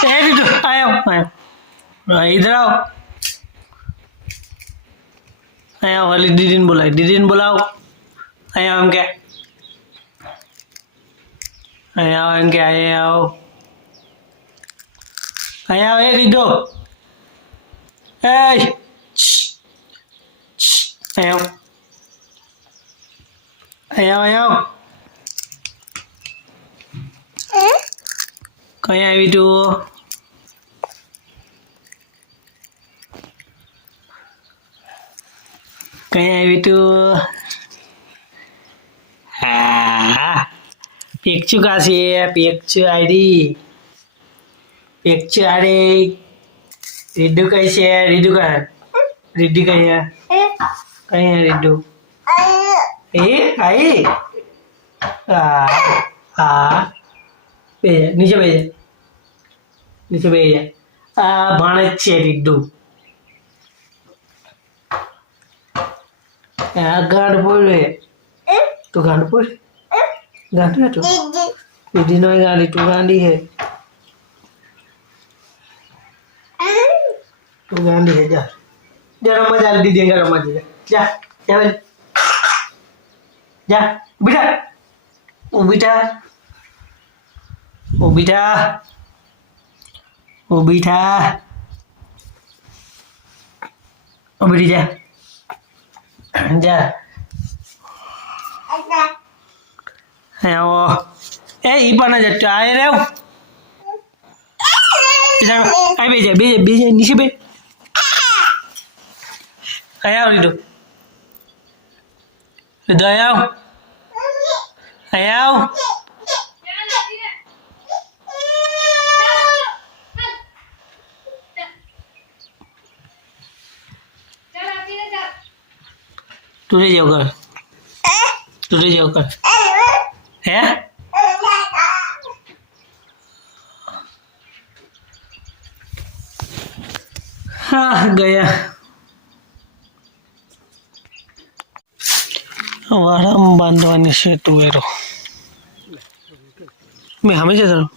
ए रिटू आयो आयो इधर आओ आया वाली दीदी ने बुलाओ आया हम क्या आया हम क्या आया ए रिटू ए आया आया आया कहीं आई तू कहीं आई तू हाँ पिक्चू का सी पिक्चू आईडी पिक्चू आरे रिड्डू कैसे है रिड्डू का रिड्डू कहीं है रिड्डू ए आई हाँ नीचे भेज भाणे છે રીડુ ગાંડ બોલે તું ગાંડ બોલ ગાંડ है तू दीदी नो गांडी तू गांडी है तू गांडी है जा जा मजा दीदी का मजा जा जा जा बेटा ओ बेटा ओ बेटा ओ बेटा ओ बेटी जा जा आओ ए ई पाना जा आए रे आई बेजा नीचे बे आया रीडो आया आया तुझे जाओ कर है हाँ गया वाराम बांधवानी से तुवेरो मैं हमेशा चलो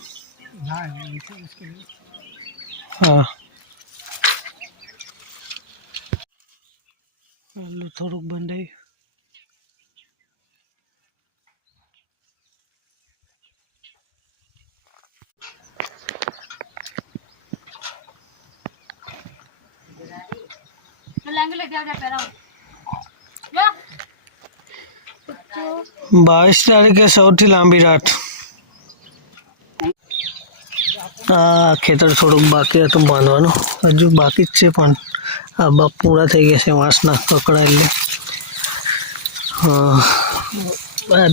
हाँ થોડુંક બંધાઈ बाईस तारीखे સૌથી લાંબી રાત ખેતર થોડુંક બાકી હતું બાંધવાનું હજુ બાકી જ છે પણ આ પૂરા થઈ ગયા છે વાંસના કકડા એટલે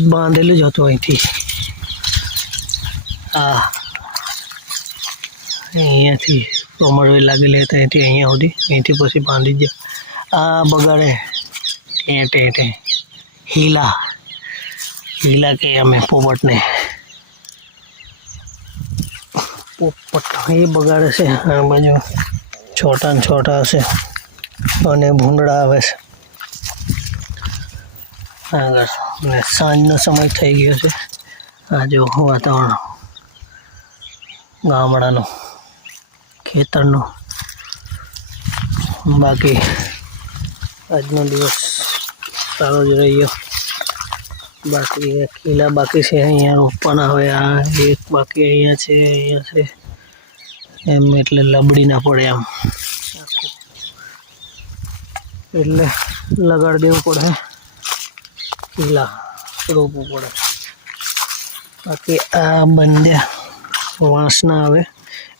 બાંધેલું જ હતું અહીંથી અહીંયાથી કમરવે લાગેલી હતી અહીંથી અહીંયા સુધી અહીંથી પછી બાંધી જ બગાડે ટેટે હીલા કે અમે પોપટને પોપટ એ બગાડે છે આ બાજુ છોટા ને છોટા હશે અને ભૂંડડા આવે છે આગળ અને સાંજનો સમય થઈ ગયો છે આ જો વાતાવરણ ગામડાનું ખેતરનું બાકી આજનો દિવસ સારો જ રહ્યો બાકી કિલ્લા બાકી છે અહીંયા રોપવાના હવે આ એક બાકી અહીંયા છે એમ એટલે લબડી ના પડે આમ એટલે લગાડી દેવું પડે કિલ્લા રોપવું પડે બાકી આ બંધ્યા વાંસના આવે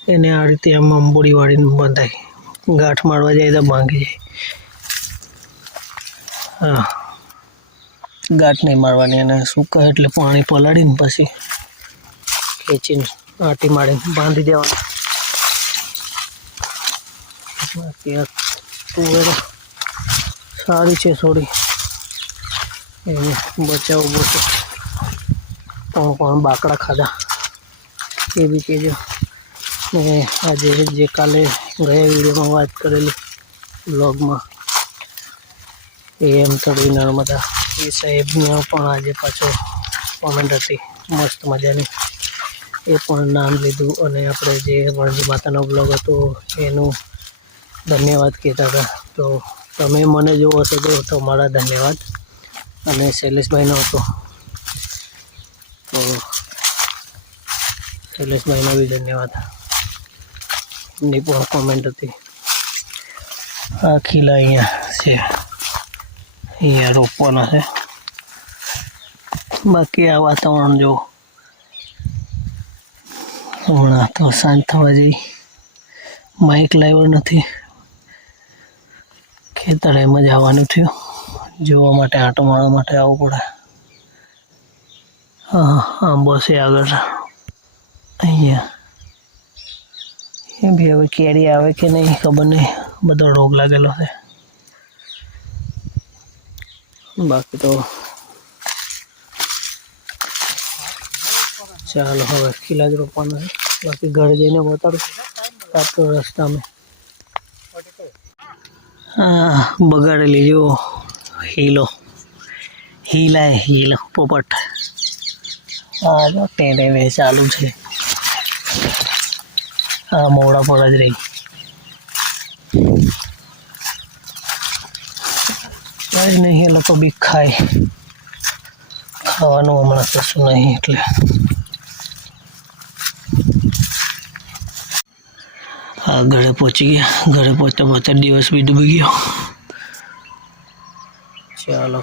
એને આ રીતે આમ અંબોડી વાળીને બંધાય ગાંઠ મારવા જાય તો ભાંગી જાય હા ગાંઠ નહીં મારવાની અને સૂકા એટલે પાણી પલાળીને પછી ખેંચીને આટી મારીને બાંધી દેવાનું બાકી આ તુવેર સારી છે થોડી એને બચાવવું છે પણ બાકડા ખાધા એ બી કહેજો ને આજે જે કાલે ગયા વિડીયોમાં વાત કરેલી બ્લોગમાં એમ તળવી નર્મદા એ સાહેબનો પણ આજે પાછો કોમેન્ટ હતી મસ્ત મજાની એ પણ નામ લીધું અને આપણે જે વણજી માતાનો બ્લોગ હતો એનું ધન્યવાદ કહેતા હતા. તો તમે મને જોવો છો તો તમારા ધન્યવાદ, અને શૈલેષભાઈનો હતો તો શૈલેષભાઈનો બી ધન્યવાદ. એમની પણ કોમેન્ટ હતી. આ ખીલા અહીંયા છે, અહીંયા રોપવાના છે. બાકી આ વાતાવરણ જો હમણાં તો સાંજ થવા જઈ, માઇક લાવ્યો નથી, ખેતર એમ જ આવવાનું થયું. જોવા માટે આંટો મારવા માટે આવવું પડે. હા આંબો છે આગળ અહીંયા. એ બી હવે કેરી આવે કે નહીં ખબર નહીં, બધો રોગ લાગેલો છે. બાકી તો ચાલો હવે ખીલા જ રોપવાના છે. બાકી ઘરે જઈને બતાડું તો રસ્તામાં. હા બગાડેલી જો હીલો પોપટ. હા જો ટેડે વે ચાલુ છે. હા મોડા પર જ રહી. કઈ નહીં, એ લોકો બી ખાવાનું હમણાં કશું નહીં એટલે. હા ઘરે પહોંચી ગયા. ઘરે પહોંચતા દિવસ બી ડૂબી ગયો. ચાલો.